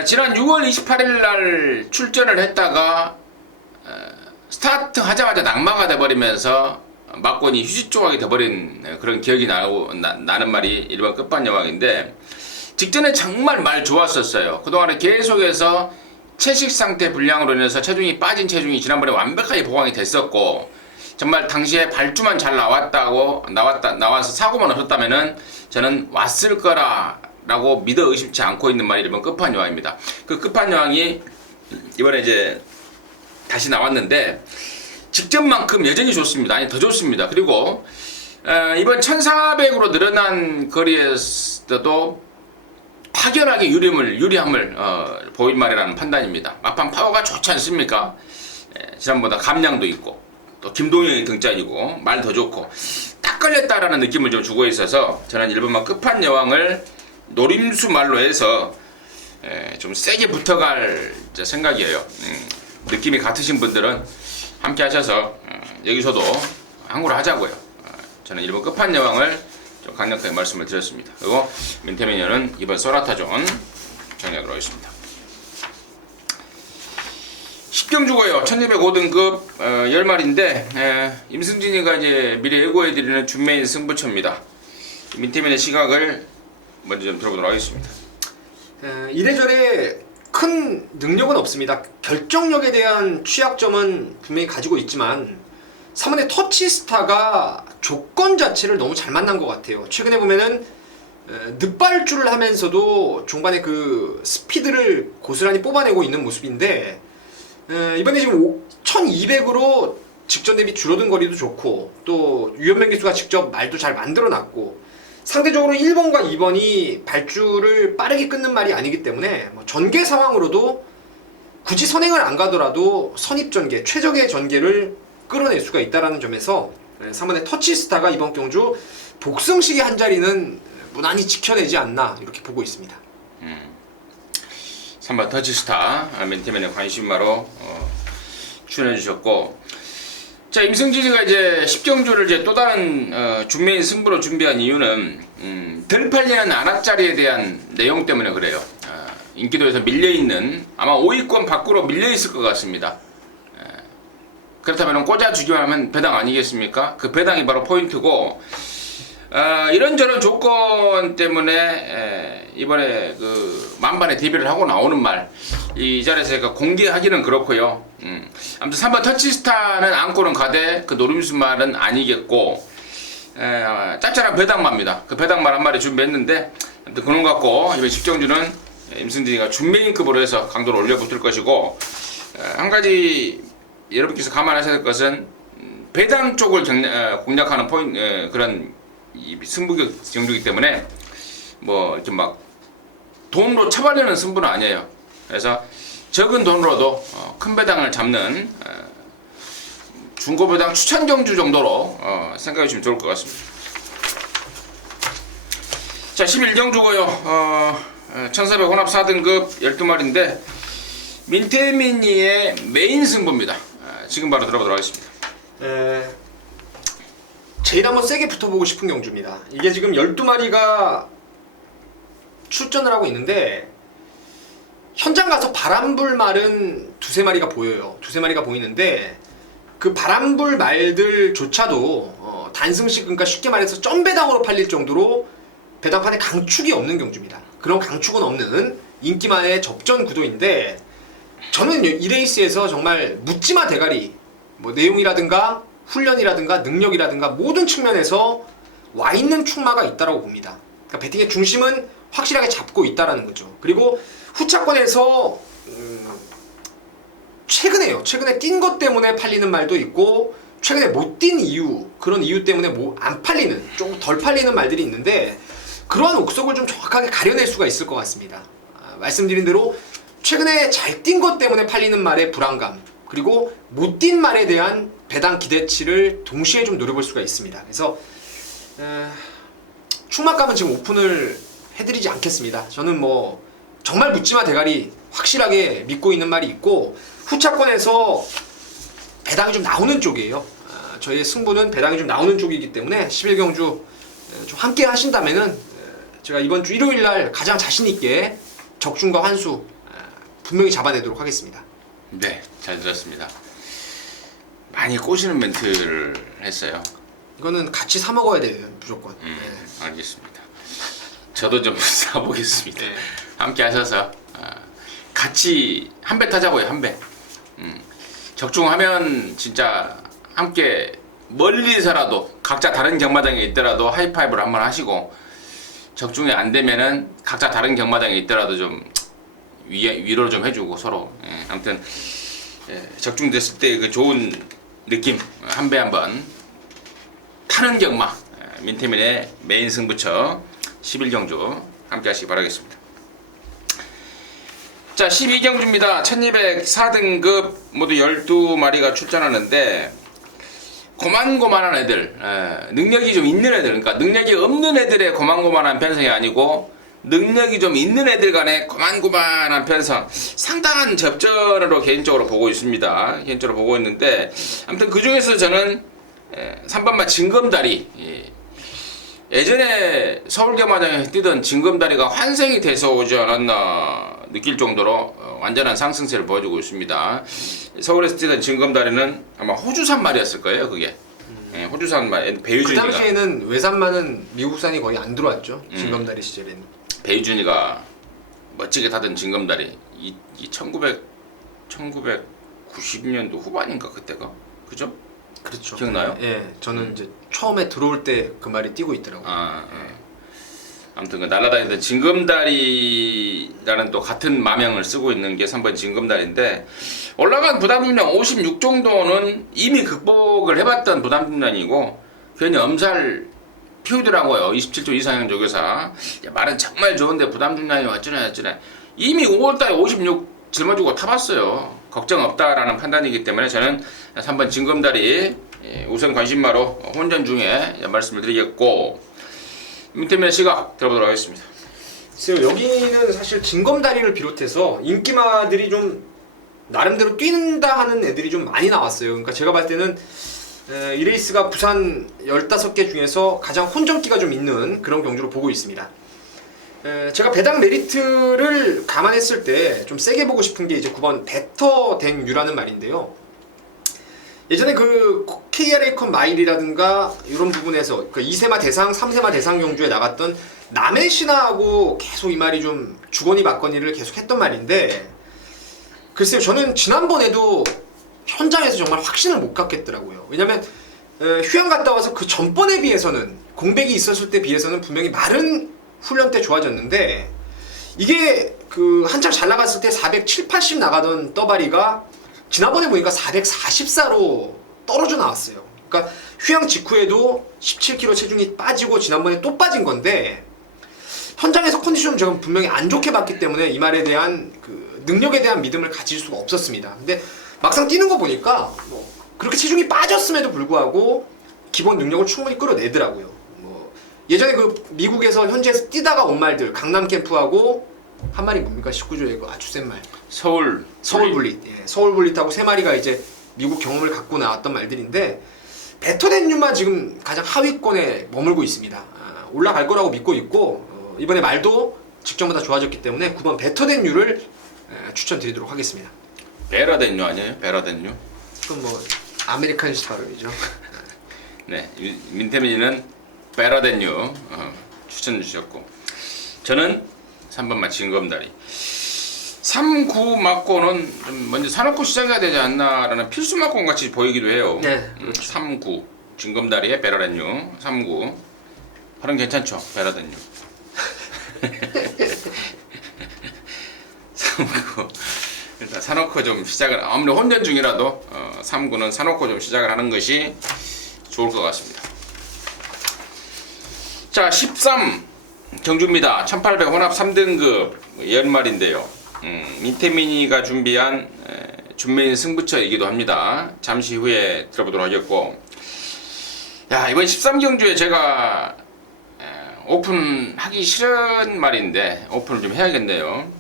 지난 6월 28일 날 출전을 했다가 스타트 하자마자 낙마가 돼버리면서 막권이 휴지 조각이 돼버린 그런 기억이 나는 말이 1번 끝판 여왕인데, 직전에 정말 말 좋았었어요. 그동안에 계속해서 채식 상태 불량으로 인해서 빠진 체중이 지난번에 완벽하게 보강이 됐었고, 정말 당시에 발주만 잘 나와서 사고만 없었다면은 저는 왔을 거라고 믿어 의심치 않고 있는 말이 이번 끝판여왕입니다. 그 끝판여왕이 이번에 이제 다시 나왔는데 직전만큼 여전히 좋습니다. 아니 더 좋습니다. 그리고 이번 1400으로 늘어난 거리에서도 확연하게 유리함을 보인 말이라는 판단입니다. 막판 파워가 좋지 않습니까? 지난보다 감량도 있고 또 김동영이 등장이고 말 더 좋고 딱 걸렸다라는 느낌을 좀 주고 있어서 저는 1번만 끝판 여왕을 노림수 말로 해서 좀 세게 붙어갈 생각이에요. 느낌이 같으신 분들은 함께 하셔서 여기서도 항구를 하자고요. 저는 1번 끝판 여왕을 좀 강력하게 말씀을 드렸습니다. 그리고 민태민여는 이번 소나타존 정리하도록 하겠습니다. 10경주고요. 1205등급 10마리인데 임승진이가 이제 미리 예고해드리는 준메인 승부처입니다. 민태민의 시각을 먼저 좀 들어보도록 하겠습니다. 이래저래 큰 능력은 없습니다. 결정력에 대한 취약점은 분명히 가지고 있지만 3번의 터치스타가 조건 자체를 너무 잘 만난 것 같아요. 최근에 보면은 늑발주를 하면서도 종반의 그 스피드를 고스란히 뽑아내고 있는 모습인데 이번에 지금 1200으로 직전 대비 줄어든 거리도 좋고 또 유현명 기수가 직접 말도 잘 만들어놨고 상대적으로 1번과 2번이 발주를 빠르게 끊는 말이 아니기 때문에 뭐 전개 상황으로도 굳이 선행을 안 가더라도 선입 전개, 최적의 전개를 끌어낼 수가 있다는 점에서 3번의 터치스타가 이번 경주 복승식의 한 자리는 무난히 지켜내지 않나 이렇게 보고 있습니다. 3번 터치스타 맨태맨의 관심마로 출연해 주셨고, 자, 임승진이가 이제 10경주를 이제 또 다른 중매인 승부로 준비한 이유는 덜 팔리는 안압자리에 대한 내용 때문에 그래요. 인기도에서 밀려있는, 아마 5위권 밖으로 밀려있을 것 같습니다. 그렇다면 꽂아주기만 하면 배당 아니겠습니까? 그 배당이 바로 포인트고, 이런저런 조건 때문에 이번에 그 만반의 대비를 하고 나오는 말, 이 자리에서 제가 공개하기는 그렇고요. 아무튼 3번 터치스타는 안고는 가되 그 노림수 말은 아니겠고, 짭짤한 배당마입니다. 그 배당말 한 마리 준비했는데, 아무튼 그런 것 같고, 이번 10경주는 임승진이가 준메인급으로 해서 강도를 올려붙을 것이고, 한 가지 여러분께서 감안하셔야 될 것은 배당 쪽을 공략하는 포인트, 그런 승부격 경주이기 때문에 뭐 이렇게 막 돈으로 처벌하는 승부는 아니에요. 그래서 적은 돈으로도 큰 배당을 잡는 중고 배당 추천 경주 정도로 생각해 주시면 좋을 것 같습니다. 자, 11경주고요. 1400 혼합 4등급 12마리인데 민태민이의 메인 승부입니다. 지금 바로 들어보도록 하겠습니다. 제일 한번 세게 붙어보고 싶은 경주입니다. 이게 지금 12마리가 출전을 하고 있는데 현장 가서 바람불 말은 두세 마리가 보여요. 두세 마리가 보이는데 그 바람불 말들조차도 단승식, 그러니까 쉽게 말해서 점배당으로 팔릴 정도로 배당판에 강축이 없는 경주입니다. 그런 강축은 없는 인기만의 접전 구도인데 저는 이 레이스에서 정말 묻지마 대가리, 뭐 내용이라든가 훈련이라든가 능력이라든가 모든 측면에서 와 있는 충마가 있다라고 봅니다. 그러니까 배팅의 중심은 확실하게 잡고 있다라는 거죠. 그리고 후차권에서 최근에 뛴 것 때문에 팔리는 말도 있고 최근에 못 뛴 이유, 그런 이유 때문에 안 팔리는, 좀 덜 팔리는 말들이 있는데 그러한 옥석을 좀 정확하게 가려낼 수가 있을 것 같습니다. 말씀드린 대로 최근에 잘 뛴 것 때문에 팔리는 말의 불안감, 그리고 못 뛴 말에 대한 배당 기대치를 동시에 좀 노려볼 수가 있습니다. 그래서 충막감은 지금 오픈을 해드리지 않겠습니다. 저는 뭐 정말 묻지마 대가리 확실하게 믿고 있는 말이 있고 후차권에서 배당이 좀 나오는 쪽이에요. 저희의 승부는 배당이 좀 나오는 쪽이기 때문에 11경주 좀 함께 하신다면은 제가 이번 주 일요일날 가장 자신있게 적중과 환수 분명히 잡아내도록 하겠습니다. 네, 잘 들었습니다. 많이 꼬시는 멘트를 했어요. 이거는 같이 사 먹어야 돼요, 무조건. 네. 알겠습니다. 저도 좀 사보겠습니다. 네. 함께 하셔서 같이 한 배 타자고요, 한 배. 적중하면 진짜 함께 멀리서라도 각자 다른 경마장에 있더라도 하이파이브를 한번 하시고, 적중이 안 되면은 각자 다른 경마장에 있더라도 좀 위로를 좀 해주고 서로. 아무튼 적중됐을 때 그 좋은 느낌 한 배 한번 타는 경마, 민태민의 메인 승부처 11경주 함께 하시기 바라겠습니다. 자, 12경주입니다. 1200 4등급 모두 12마리가 출전하는데 고만고만한 애들, 능력이 좀 있는 애들, 그러니까 능력이 없는 애들의 고만고만한 편성이 아니고 능력이 좀 있는 애들 간의 고만고만한 편성, 상당한 접전으로 개인적으로 보고 있습니다. 개인적으로 보고 있는데 아무튼 그 중에서 저는 3번마 징검다리, 예전에 서울경마장에서 뛰던 징검다리가 환생이 돼서 오지 않았나 느낄 정도로 완전한 상승세를 보여주고 있습니다. 서울에서 뛰던 징검다리는 아마 호주산 말이었을 거예요, 그게. 호주산 말, 배유준이가. 그 당시에는 외산만은 미국산이 거의 안 들어왔죠. 징검다리 시절에는. 배유준이가 멋지게 타던 징검다리 이 1990년도 후반인가 그때가 그죠? 그렇죠. 기억나요? 예, 저는 이제 처음에 들어올 때 그 말이 뛰고 있더라고요. 아무튼 그 날아다니던 징검다리라는 또 같은 마명을 쓰고 있는 게 3번 징검다리인데 올라간 부담중량 56 정도는 이미 극복을 해봤던 부담중량이고 괜히 엄살 피우더라고요. 27조 이상형 조교사 말은 정말 좋은데 부담중량이 어쩌네 이미 5월달에 56 짊어지고 타봤어요. 걱정 없다라는 판단이기 때문에 저는 3번 징검다리 우선 관심마로 혼전 중에 말씀을 드리겠고 민태민의 시각 들어보도록 하겠습니다. 글쎄요, 여기는 사실 징검다리를 비롯해서 인기마들이 좀 나름대로 뛴다 하는 애들이 좀 많이 나왔어요. 그러니까 제가 봤을 때는 이 레이스가 부산 15개 중에서 가장 혼전기가 좀 있는 그런 경주로 보고 있습니다. 제가 배당 메리트를 감안했을 때 좀 세게 보고 싶은 게 이제 9번 베터댕유라는 말인데요. 예전에 그 KRA컵 마일이라든가 이런 부분에서 그 2세마 대상, 3세마 대상 경주에 나갔던 남의 신하하고 계속 이 말이 좀 주거니 받거니를 계속 했던 말인데 글쎄요, 저는 지난번에도 현장에서 정말 확신을 못 갖겠더라고요. 왜냐면 휴양 갔다 와서 그 전번에 비해서는 공백이 있었을 때 비해서는 분명히 말은 훈련 때 좋아졌는데 이게 그 한참 잘 나갔을 때 470, 80 나가던 떠바리가 지난번에 보니까 444로 떨어져 나왔어요. 그러니까 휴양 직후에도 17kg 체중이 빠지고 지난번에 또 빠진 건데 현장에서 컨디션을 제가 분명히 안 좋게 봤기 때문에 이 말에 대한 그 능력에 대한 믿음을 가질 수가 없었습니다. 근데 막상 뛰는 거 보니까 뭐 그렇게 체중이 빠졌음에도 불구하고 기본 능력을 충분히 끌어내더라고요. 뭐 예전에 그 미국에서 현지에서 뛰다가 온 말들 강남 캠프하고 한 마리 뭡니까? 19조의 그 아주 센 말. 서울 블릿. 예, 서울 블릿하고 세 마리가 이제 미국 경험을 갖고 나왔던 말들인데 베터덴유만 지금 가장 하위권에 머물고 있습니다. 올라갈 거라고 믿고 있고 이번에 말도 직전보다 좋아졌기 때문에 9번 베터덴유를 추천드리도록 하겠습니다. 베라덴유 아니에요? 베라덴유? 그건 뭐 아메리칸 스타일이죠. 네, 민태민이는 베라덴유 추천 주셨고 저는 3번만 징검다리 3, 9 맞고는 좀 먼저 사놓고 시작해야 되지 않나라는 필수 맞고 같이 보이기도 해요. 네, 그렇죠. 3, 9 징검다리에 베라덴유 3, 9 활은 괜찮죠? 베라덴유 3, 9 일단 사놓고 좀 시작을 아무리 혼전 중이라도 3, 9는 사놓고 좀 시작을 하는 것이 좋을 것 같습니다. 자 13 경주입니다. 1800 혼합 3등급 연말인데요. 민태민이가 준비한 준메인 승부처이기도 합니다. 잠시 후에 들어보도록 하겠고 야 이번 13경주에 제가 오픈하기 싫은 말인데 오픈을 좀 해야겠네요.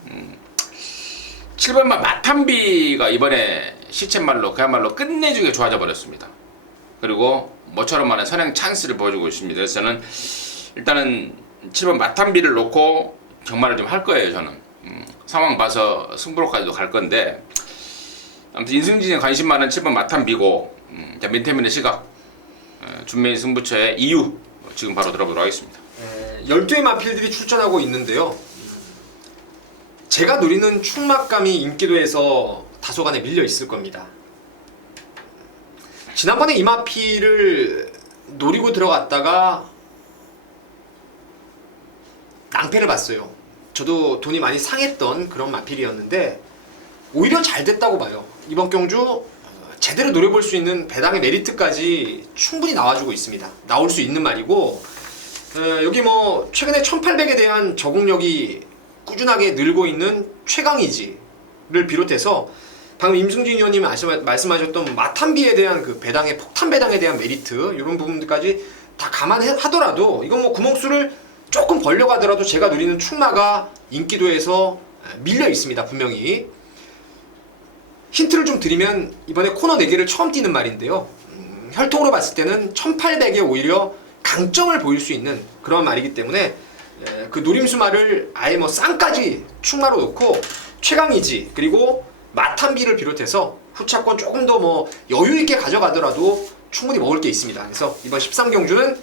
7번만 마탐비가 이번에 시쳇말로 그야말로 끝내주게 좋아져 버렸습니다. 그리고 모처럼 만에 선행 찬스를 보여주고 있습니다. 그래서 저는 일단은 7번 마탐비를 놓고 경마를 좀 할 거예요. 저는 상황 봐서 승부로까지도 갈 건데 아무튼 인승진에 관심 많은 7번 마탐비고 자 민태민의 시각 준메인 승부처의 이유 지금 바로 들어보도록 하겠습니다. 12의 마필들이 출전하고 있는데요. 제가 노리는 충막감이 인기도에서 다소간에 밀려 있을 겁니다. 지난번에 이 마필을 노리고 들어갔다가 낭패를 봤어요. 저도 돈이 많이 상했던 그런 마필이었는데 오히려 잘 됐다고 봐요. 이번 경주 제대로 노려볼 수 있는 배당의 메리트까지 충분히 나와주고 있습니다. 나올 수 있는 말이고 여기 뭐 최근에 1800에 대한 적응력이 꾸준하게 늘고 있는 최강이지를 비롯해서 방금 임승진 의원님이 말씀하셨던 마탐비에 대한 그 배당의 폭탄 배당에 대한 메리트 이런 부분들까지 다 감안하더라도 이건 뭐 구멍수를 조금 벌려가더라도 제가 누리는 충마가 인기도에서 밀려 있습니다. 분명히 힌트를 좀 드리면 이번에 코너 4개를 처음 뛰는 말인데요. 혈통으로 봤을 때는 1800에 오히려 강점을 보일 수 있는 그런 말이기 때문에 그 노림수말을 아예 뭐 쌍까지 충마로 놓고 최강이지 그리고 마탐비를 비롯해서 후차권 조금 더 뭐 여유있게 가져가더라도 충분히 먹을 게 있습니다. 그래서 이번 13경주는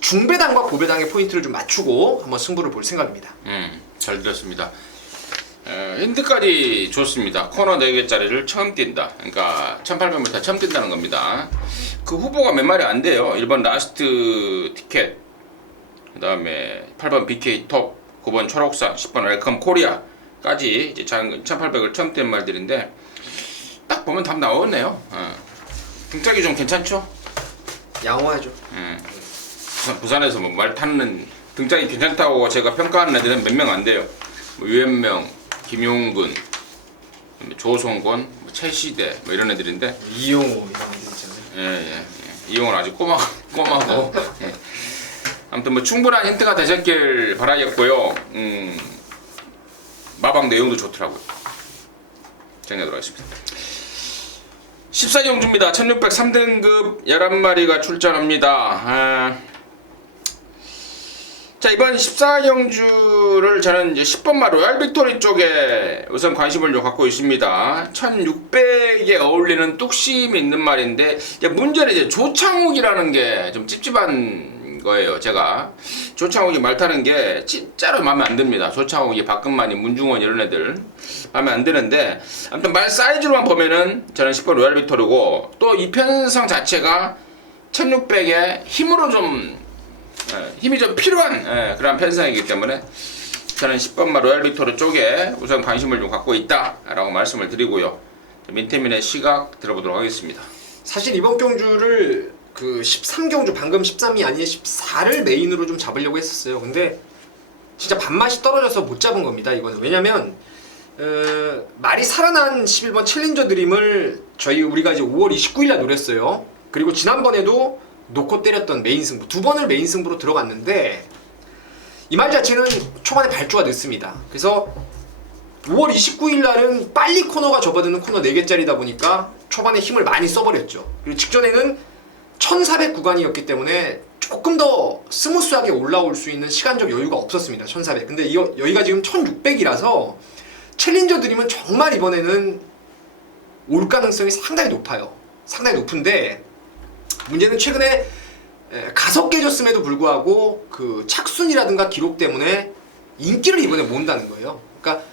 중배당과 고배당의 포인트를 좀 맞추고 한번 승부를 볼 생각입니다. 잘 들었습니다. 힌트까지 줬습니다. 코너 4개짜리를 처음 뛴다. 그러니까 1800m 처음 뛴다는 겁니다. 그 후보가 몇 마리 안 돼요. 1번 라스트 티켓, 그 다음에 8번 BK 톱, 9번 초록산, 10번 웰컴 코리아까지 이제 1800을 처음 뛴 말들인데 딱 보면 답 나오네요. 등짝이 좀 괜찮죠? 양호하죠. 부산에서 뭐 말 타는 등짝이 괜찮다고 제가 평가하는 애들은 몇 명 안 돼요. 뭐 유현명, 김용근, 조성권, 뭐 최시대 뭐 이런 애들인데 이용호 이런 애들 있잖아요. 예. 이용은 아직 꼬마고 예. 아무튼 뭐 충분한 힌트가 되셨길 바라겠고요. 마방 내용도 좋더라고요. 정리하도록 하겠습니다. 14경주입니다. 1603등급 11마리가 출전합니다. 자, 이번 14경주를 저는 이제 10번마 로얄 빅토리 쪽에 우선 관심을 좀 갖고 있습니다. 1600에 어울리는 뚝심이 있는 말인데, 이제 문제는 이제 조창욱이라는 게 좀 찝찝한 거예요. 제가 조창욱이 말 타는 게 진짜로 마음에 안 듭니다. 조창욱이, 박근만이, 문중원 이런 애들 마음에 안 드는데, 아무튼 말 사이즈로만 보면은 저는 10번 로얄 빅토리고, 또 이 편성 자체가 1600에 힘으로 좀 힘이 좀 필요한 그런 편성이기 때문에 저는 10번마 로얄 빅토리 쪽에 우선 관심을 좀 갖고 있다라고 말씀을 드리고요. 민태민의 시각 들어보도록 하겠습니다. 사실 이번 경주를 그 13경주 방금 13이 아닌 14를 메인으로 좀 잡으려고 했었어요. 근데 진짜 밥맛이 떨어져서 못 잡은 겁니다. 이거는 왜냐면 말이 살아난 11번 챌린저 드림을 우리가 이제 5월 29일 날 노렸어요. 그리고 지난번에도 놓고 때렸던 메인 승부 2번을 메인 승부로 들어갔는데 이 말 자체는 초반에 발주가 늦습니다. 그래서 5월 29일 날은 빨리 코너가 접어드는 코너 4개짜리다 보니까 초반에 힘을 많이 써버렸죠. 그리고 직전에는 1400 구간이었기 때문에 조금 더 스무스하게 올라올 수 있는 시간적 여유가 없었습니다. 1400. 근데 여기가 지금 1600이라서 챌린저 드림은 정말 이번에는 올 가능성이 상당히 높아요. 상당히 높은데 문제는 최근에 가석 깨졌음에도 불구하고 그 착순이라든가 기록 때문에 인기를 이번에 모은다는 거예요. 그러니까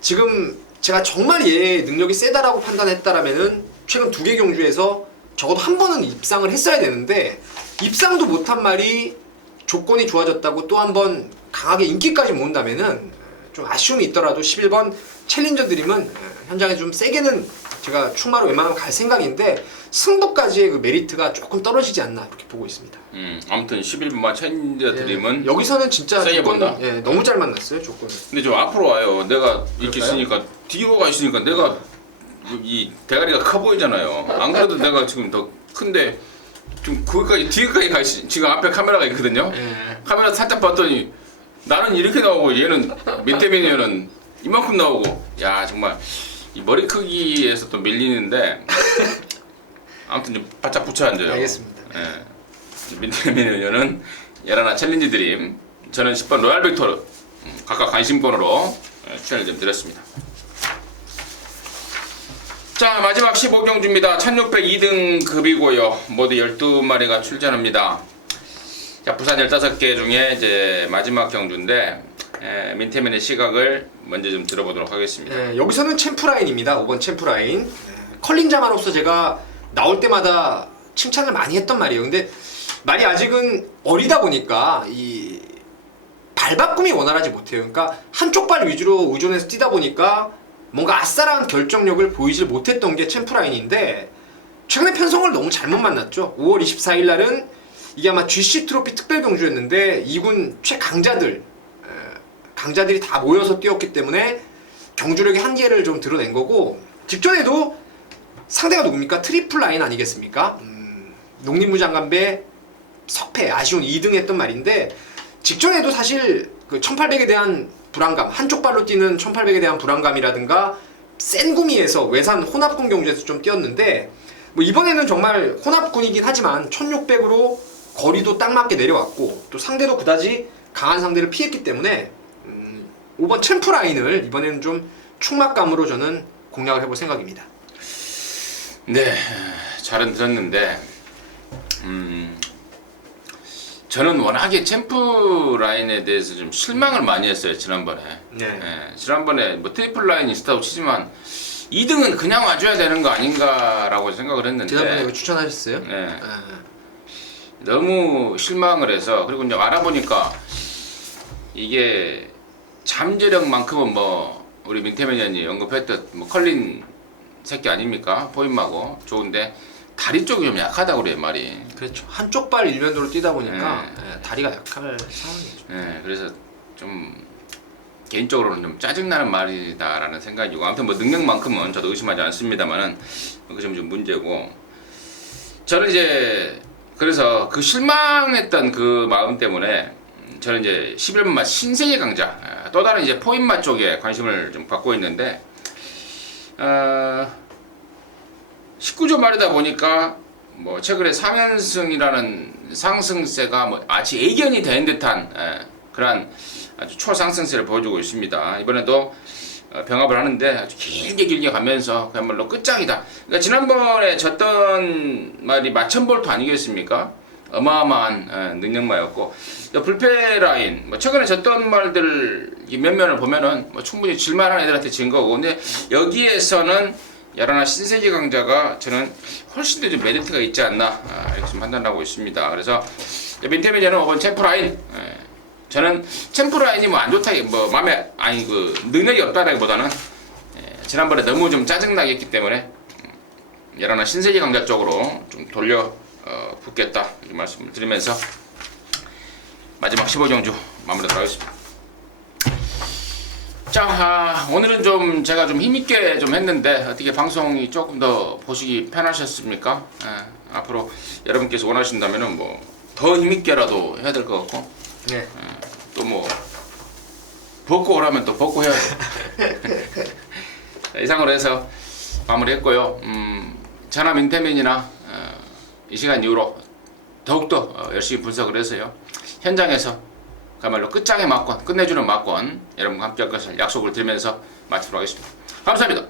지금 제가 정말 얘의 능력이 세다라고 판단했다라면은 최근 2개 경주에서 적어도 한 번은 입상을 했어야 되는데 입상도 못한 말이 조건이 좋아졌다고 또 한 번 강하게 인기까지 모은다면은 좀 아쉬움이 있더라도 11번 챌린저 드림은 현장에 좀 세게는 제가 충마로 웬만하면 갈 생각인데 승부까지의 그 메리트가 조금 떨어지지 않나 이렇게 보고 있습니다. 아무튼 11번마 챌린저 드림은 여기서는 진짜 세게 본다. 너무 잘 만났어요 조건을. 근데 좀 앞으로 와요. 내가 이렇게 있으니까 뒤로 가 있으니까 내가 이 대가리가 커 보이잖아요. 안 그래도 내가 지금 더 큰데 좀 거기까지 뒤에까지 가 지금 앞에 카메라가 있거든요. 카메라 살짝 봤더니 나는 이렇게 나오고 얘는 민태민이는 이만큼 나오고 야 정말 이 머리 크기에서 또 밀리는데 아무튼 좀 바짝 붙여 앉아요. 알겠습니다. 민태민 의원은 예라나 챌린지 드림, 저는 10번 로얄 빅토르 각각 관심권으로 추천을 좀 드렸습니다. 자, 마지막 15경주입니다. 1602등급이고요. 모두 12마리가 출전합니다. 자, 부산 15개 중에 이제 마지막 경주인데 민태민의 시각을 먼저 좀 들어보도록 하겠습니다. 여기서는 챔프라인입니다. 5번 챔프라인. 컬링자마로서 제가 나올 때마다 칭찬을 많이 했던 말이에요. 근데 말이 아직은 어리다 보니까 이 발바꿈이 원활하지 못해요. 그러니까 한쪽 발 위주로 의존해서 뛰다 보니까 뭔가 아싸라는 결정력을 보이질 못했던 게 챔프라인인데 최근에 편성을 너무 잘못 만났죠. 5월 24일 날은 이게 아마 GC 트로피 특별 경주였는데 2군 최강자들이 다 모여서 뛰었기 때문에 경주력의 한계를 좀 드러낸 거고 직전에도 상대가 누굽니까? 트리플 라인 아니겠습니까? 농림부 장관배 석패 아쉬운 2등 했던 말인데 직전에도 사실 그 1800에 대한 불안감, 한쪽 발로 뛰는 1800에 대한 불안감이라든가 센 구미에서 외산 혼합군 경주에서 좀 뛰었는데 뭐 이번에는 정말 혼합군이긴 하지만 1600으로 거리도 딱 맞게 내려왔고 또 상대도 그다지 강한 상대를 피했기 때문에 5번 챔프 라인을 이번에는 좀 충막감으로 저는 공략을 해볼 생각입니다. 네, 잘은 들었는데 저는 워낙에 챔프 라인에 대해서 좀 실망을 많이 했어요 지난번에. 네. 예, 지난번에 뭐 트리플 라인이 있었다고 치지만 2등은 그냥 와줘야 되는 거 아닌가라고 생각을 했는데. 지난번에 이거 추천하셨어요? 예. 너무 실망을 해서 그리고 이제 알아보니까 이게 잠재력만큼은 뭐 우리 민태맨이 언급했던 뭐 컬린 새끼 아닙니까? 포인마고 좋은데 다리 쪽이 좀 약하다고 그래요 말이. 그렇죠. 한쪽 발 일면도로 뛰다 보니까 다리가 약할 상황이죠. 예, 그래서 좀 개인적으로는 좀 짜증나는 말이다라는 생각이고 아무튼 뭐 능력만큼은 저도 의심하지 않습니다만은 그 점이 좀 문제고 저는 이제 그래서 그 실망했던 그 마음 때문에 저는 이제 11번마 신세계 강자 또 다른 이제 포인마 쪽에 관심을 좀 갖고 있는데 19조 말이다 보니까 뭐 최근에 3연승이라는 상승세가 뭐 아주 예견이 된 듯한 그런 아주 초상승세를 보여주고 있습니다. 이번에도 병합을 하는데 아주 길게 가면서 그야말로 끝장이다. 그러니까 지난번에 졌던 말이 마천볼트 아니겠습니까? 어마어마한 능력마였고 불패 라인 뭐 최근에 졌던 말들 몇면을 보면은 뭐 충분히 질만한 애들한테 진 거고 근데 여기에서는 야라나 신세계 강자가 저는 훨씬 더 좀 메리트가 있지 않나 이렇게 좀 판단하고 있습니다. 그래서 민태맨이는 이번 챔프 라인 저는 챔프 라인이 뭐 안 좋다 뭐 마음에 아니 그 능력이 없다라기보다는 지난번에 너무 좀 짜증나게 했기 때문에 야라나 신세계 강자 쪽으로 좀 돌려 붙겠다 이렇게 말씀을 드리면서 마지막 15경주 마무리하도록 하겠습니다. 자, 오늘은 좀 제가 좀 힘있게 좀 했는데 어떻게 방송이 조금 더 보시기 편하셨습니까? 앞으로 여러분께서 원하신다면은 뭐 더 힘있게라도 해야 될 것 같고 네. 또 뭐 벗고 오라면 또 벗고 해야죠. 이상으로 해서 마무리했고요. 저나 민태민이나 이 시간 이후로 더욱더 열심히 분석을 해서요. 현장에서 그야말로 끝장의 막권, 끝내주는 막권 여러분과 함께 할 것을 약속을 드리면서 마치도록 하겠습니다. 감사합니다.